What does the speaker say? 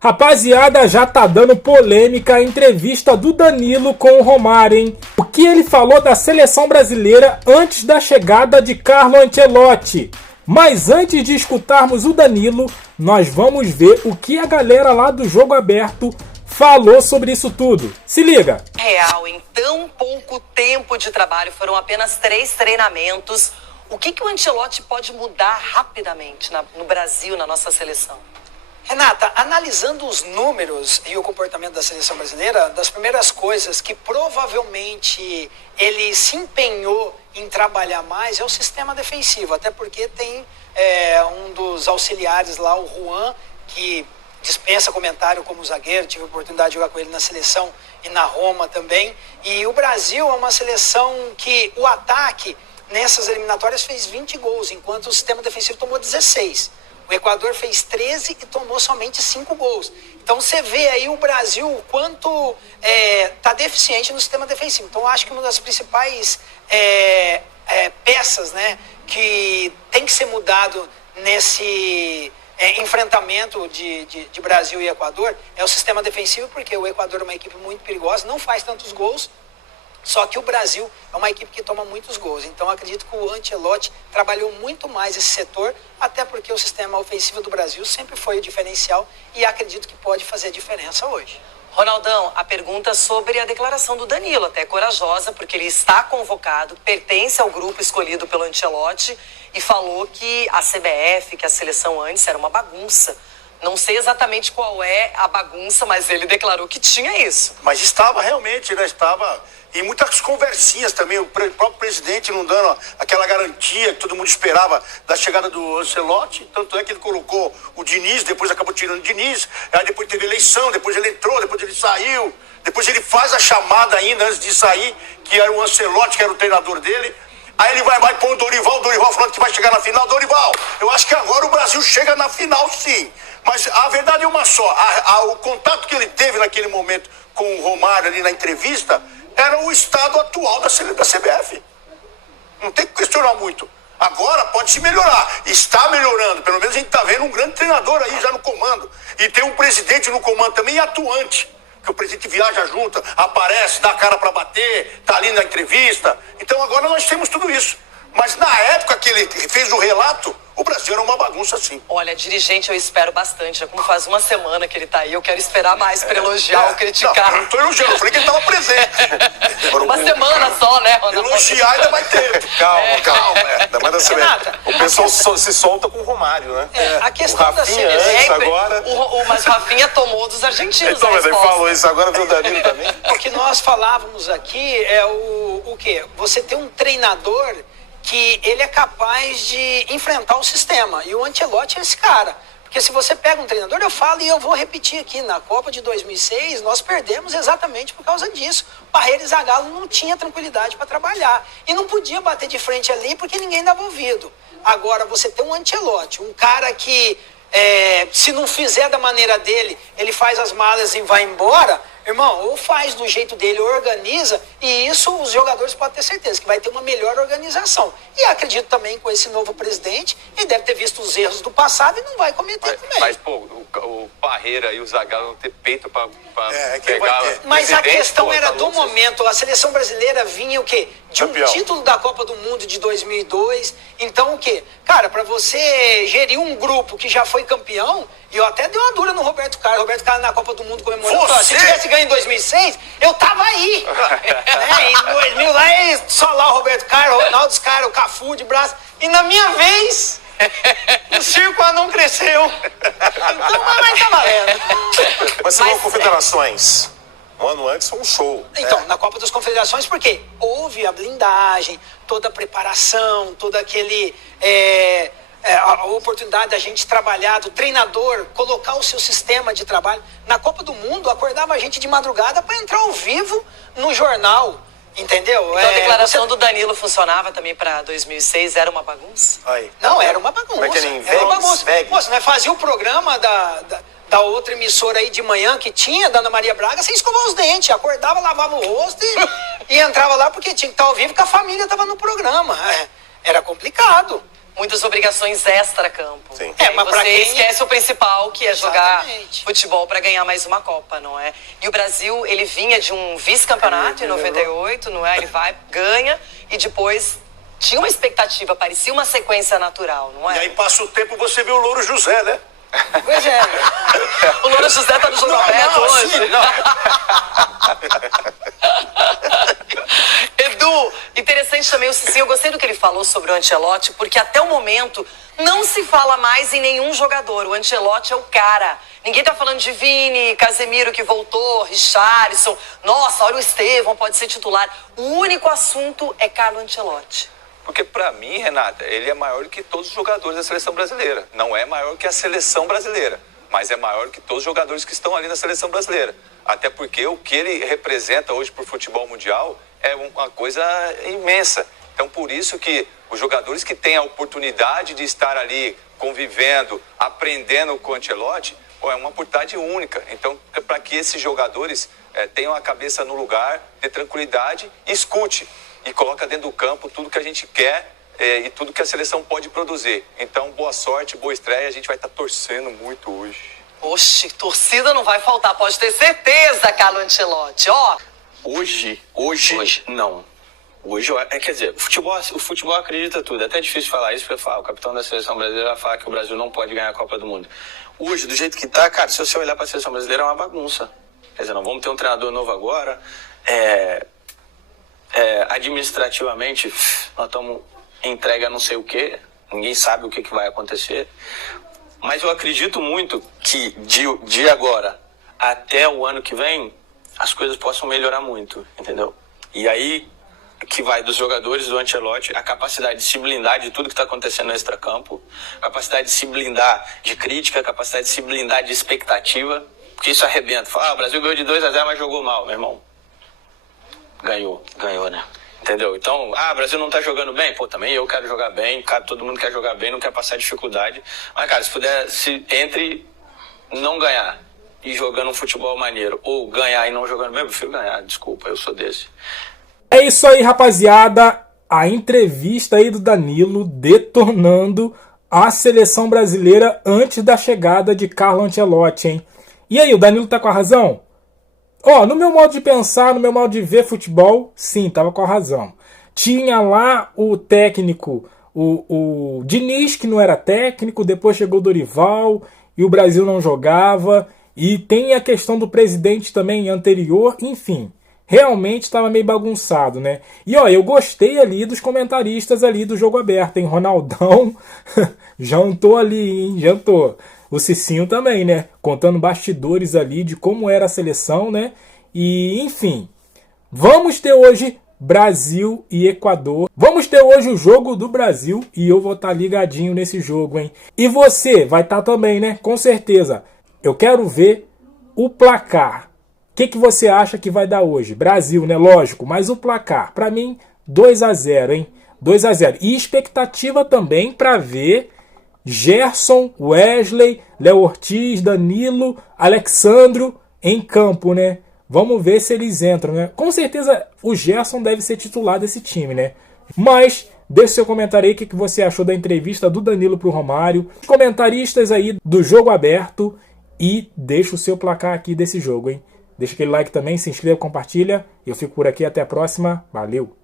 Rapaziada, já tá dando polêmica a entrevista do Danilo com o Romário, hein? O que ele falou da seleção brasileira antes da chegada de Carlo Ancelotti. Mas antes de escutarmos o Danilo, nós vamos ver o que a galera lá do Jogo Aberto falou sobre isso tudo. Se liga! Real, em tão pouco tempo de trabalho, foram apenas 3 treinamentos. O que o Ancelotti pode mudar rapidamente no Brasil, na nossa seleção? Renata, analisando os números e o comportamento da seleção brasileira, das primeiras coisas que provavelmente ele se empenhou em trabalhar mais é o sistema defensivo, até porque tem um dos auxiliares lá, o Juan, que dispensa comentário como zagueiro, tive a oportunidade de jogar com ele na seleção e na Roma também, e o Brasil é uma seleção que o ataque nessas eliminatórias fez 20 gols, enquanto o sistema defensivo tomou 16. O Equador fez 13 e tomou somente 5 gols. Então você vê aí o Brasil o quanto está deficiente no sistema defensivo. Então eu acho que uma das principais peças, né, que tem que ser mudado nesse enfrentamento de Brasil e Equador é o sistema defensivo, porque o Equador é uma equipe muito perigosa, não faz tantos gols. Só que o Brasil é uma equipe que toma muitos gols. Então, acredito que o Ancelotti trabalhou muito mais esse setor, até porque o sistema ofensivo do Brasil sempre foi o diferencial e acredito que pode fazer a diferença hoje. Ronaldão, a pergunta sobre a declaração do Danilo, até corajosa, porque ele está convocado, pertence ao grupo escolhido pelo Ancelotti e falou que a CBF, que a seleção antes era uma bagunça. Não sei exatamente qual é a bagunça, mas ele declarou que tinha isso. Mas estava realmente, né? Estava... E muitas conversinhas também, o próprio presidente não dando aquela garantia que todo mundo esperava da chegada do Ancelotti. Tanto é que ele colocou o Diniz, depois acabou tirando o Diniz, aí depois teve eleição, depois ele entrou, depois ele saiu, depois ele faz a chamada ainda antes de sair, que era o Ancelotti, que era o treinador dele. Aí ele vai pôr o Dorival falando que vai chegar na final. Dorival, eu acho que agora o Brasil chega na final sim. Mas a verdade é uma só, o contato que ele teve naquele momento com o Romário ali na entrevista era o estado atual da CBF. Não tem que questionar muito. Agora pode se melhorar. Está melhorando. Pelo menos a gente está vendo um grande treinador aí já no comando. E tem um presidente no comando também atuante. Que o presidente viaja junto, aparece, dá a cara para bater, tá ali na entrevista. Então agora nós temos tudo isso. Mas na época que ele fez o relato, o Brasil era uma bagunça assim. Olha, dirigente, eu espero bastante. Já como faz uma semana que ele tá aí, eu quero esperar mais para elogiar ou criticar. Não tô elogiando, eu falei que ele estava presente. Uma semana só, né, Ronaldo? Elogiar ainda vai ter. Calma. Ainda mais da CBF. O pessoal se solta com o Romário, né? A questão da Rafinha antes, agora... Mas o Rafinha tomou dos argentinos. Então, mas ele falou isso, agora viu o Danilo também? O que nós falávamos aqui é o quê? Você tem um treinador que ele é capaz de enfrentar o sistema. E o Ancelotti é esse cara. Porque se você pega um treinador, eu falo e eu vou repetir aqui, na Copa de 2006, nós perdemos exatamente por causa disso. Barreira e Zagallo não tinha tranquilidade para trabalhar. E não podia bater de frente ali porque ninguém dava ouvido. Agora, você tem um Ancelotti, um cara que, se não fizer da maneira dele, ele faz as malas e vai embora. Irmão, ou faz do jeito dele, organiza, e isso os jogadores podem ter certeza que vai ter uma melhor organização. E acredito também com esse novo presidente, ele deve ter visto os erros do passado e não vai cometer também. Mas, pô, o Parreira e o Zagallo não ter peito pra pegar... Mas a questão era do momento. A seleção brasileira vinha o quê? De um título da Copa do Mundo de 2002. Então o quê? Cara, pra você gerir um grupo que já foi campeão, e eu até dei uma dura no Roberto Carlos. Roberto Carlos na Copa do Mundo comemorando. Se tivesse ganho em 2006, eu tava aí. Em 2000 lá, só lá o Roberto Carlos, o Ronaldo, os caras, o Cafu de braço. E na minha vez, o circo não cresceu. Então, mas tá valendo. Mas se não Confederações, um ano antes foi um show. Então, na Copa das Confederações, porque houve a blindagem, toda a preparação, todo aquele... a oportunidade da gente trabalhar, do treinador colocar o seu sistema de trabalho. Na Copa do Mundo, acordava a gente de madrugada para entrar ao vivo no jornal, entendeu? Então a declaração do Danilo funcionava também para 2006? Era uma bagunça? Aí. Não, era uma bagunça. Como é que ele era uma bagunça. Vegas? Pô, nós fazia o programa da outra emissora aí de manhã que tinha, da Ana Maria Braga, sem escovar os dentes. Acordava, lavava o rosto e entrava lá porque tinha que estar ao vivo, porque a família estava no programa. Era complicado. muitas obrigações extra-campo. Sim. Mas você pra quem... esquece o principal, que é jogar Exatamente. futebol para ganhar mais uma Copa, não é? E o Brasil, ele vinha de um vice-campeonato em 98, não é? Ele vai, ganha e depois tinha uma expectativa, parecia uma sequência natural, não é? E aí passa o tempo, você vê o Louro José, né? Pois é. O Louro José tá no jogo aberto hoje. Edu, interessante também o Cicinho, eu gostei do que ele falou sobre o Ancelotti, porque até o momento não se fala mais em nenhum jogador. O Ancelotti é o cara. Ninguém tá falando de Vini, Casemiro que voltou, Richarlison. Nossa, olha o Estevão, pode ser titular. O único assunto é Carlo Ancelotti. Porque pra mim, Renata, ele é maior que todos os jogadores da seleção brasileira. Não é maior que a seleção brasileira, mas é maior que todos os jogadores que estão ali na seleção brasileira. Até porque o que ele representa hoje pro futebol mundial é uma coisa imensa. Então, por isso que os jogadores que têm a oportunidade de estar ali convivendo, aprendendo com o Ancelotti, é uma oportunidade única. Então, para que esses jogadores tenham a cabeça no lugar, ter tranquilidade, escute e coloca dentro do campo tudo que a gente quer e tudo que a seleção pode produzir. Então, boa sorte, boa estreia. A gente vai estar torcendo muito hoje. Oxe, torcida não vai faltar, pode ter certeza, Carlo Ancelotti. Ó. Hoje, não. Hoje, quer dizer, o futebol acredita tudo. É até difícil falar isso, porque o capitão da seleção brasileira fala que o Brasil não pode ganhar a Copa do Mundo. Hoje, do jeito que tá, cara, se você olhar para a seleção brasileira, é uma bagunça. Quer dizer, não vamos ter um treinador novo agora. Administrativamente, nós estamos entregue a não sei o quê. Ninguém sabe o que vai acontecer. Mas eu acredito muito que de agora até o ano que vem, as coisas possam melhorar muito, entendeu? E aí que vai dos jogadores, do Ancelotti, a capacidade de se blindar de tudo que está acontecendo no extracampo, capacidade de se blindar de crítica, capacidade de se blindar de expectativa, porque isso arrebenta. Fala, o Brasil ganhou de 2-0, mas jogou mal, meu irmão. Ganhou, né? Entendeu? Então, o Brasil não tá jogando bem? Pô, também eu quero jogar bem, cara, todo mundo quer jogar bem, não quer passar dificuldade. Mas, cara, se puder, entre não ganhar e jogando um futebol maneiro, ou ganhar e não jogando bem, eu prefiro ganhar, desculpa, eu sou desse. É isso aí, rapaziada. A entrevista aí do Danilo detonando a seleção brasileira antes da chegada de Carlo Ancelotti, hein? E aí, o Danilo tá com a razão? No meu modo de pensar, no meu modo de ver futebol, sim, tava com a razão. Tinha lá o técnico, o Diniz, que não era técnico, depois chegou o Dorival e o Brasil não jogava. E tem a questão do presidente também anterior, enfim. Realmente estava meio bagunçado, né? E eu gostei ali dos comentaristas ali do Jogo Aberto, hein? Ronaldão jantou ali, hein? Jantou. O Cicinho também, né? Contando bastidores ali de como era a seleção, né? E, enfim, vamos ter hoje Brasil e Equador. Vamos ter hoje o jogo do Brasil e eu vou estar ligadinho nesse jogo, hein? E você vai estar também, né? Com certeza. Eu quero ver o placar. O que você acha que vai dar hoje? Brasil, né? Lógico, mas o placar, para mim, 2-0, hein? 2-0. E expectativa também para ver Gerson, Wesley, Léo Ortiz, Danilo, Alexandro em campo, né? Vamos ver se eles entram, né? Com certeza o Gerson deve ser titular desse time, né? Mas deixe seu comentário aí o que você achou da entrevista do Danilo pro Romário. Comentaristas aí do Jogo Aberto e deixa o seu placar aqui desse jogo, hein? Deixa aquele like também, se inscreva, compartilha. Eu fico por aqui, até a próxima. Valeu!